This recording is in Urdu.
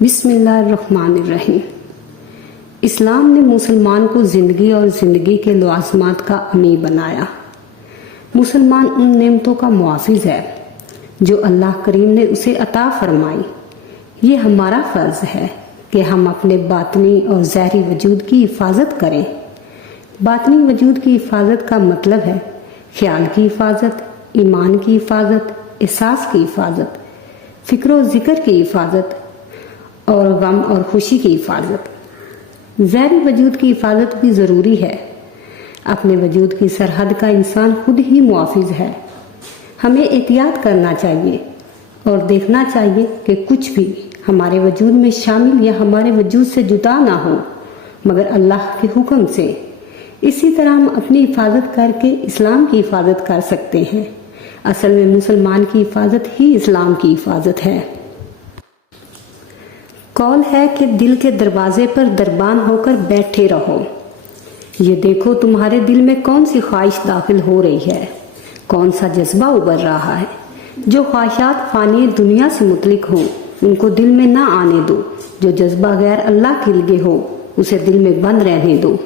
بسم اللہ الرحمن الرحیم۔ اسلام نے مسلمان کو زندگی اور زندگی کے لوازمات کا امی بنایا۔ مسلمان ان نعمتوں کا محافظ ہے جو اللہ کریم نے اسے عطا فرمائی۔ یہ ہمارا فرض ہے کہ ہم اپنے باطنی اور ظاہری وجود کی حفاظت کریں۔ باطنی وجود کی حفاظت کا مطلب ہے خیال کی حفاظت، ایمان کی حفاظت، احساس کی حفاظت، فکر و ذکر کی حفاظت اور غم اور خوشی کی حفاظت۔ ظاہری وجود کی حفاظت بھی ضروری ہے۔ اپنے وجود کی سرحد کا انسان خود ہی محافظ ہے۔ ہمیں احتیاط کرنا چاہیے اور دیکھنا چاہیے کہ کچھ بھی ہمارے وجود میں شامل یا ہمارے وجود سے جدا نہ ہو مگر اللہ کے حکم سے۔ اسی طرح ہم اپنی حفاظت کر کے اسلام کی حفاظت کر سکتے ہیں۔ اصل میں مسلمان کی حفاظت ہی اسلام کی حفاظت ہے۔ قول ہے کہ دل کے دروازے پر دربان ہو کر بیٹھے رہو۔ یہ دیکھو تمہارے دل میں کون سی خواہش داخل ہو رہی ہے، کون سا جذبہ ابھر رہا ہے۔ جو خواہشات فانی دنیا سے متعلق ہوں ان کو دل میں نہ آنے دو۔ جو جذبہ غیر اللہ کے لیے ہو اسے دل میں بند رہنے دو۔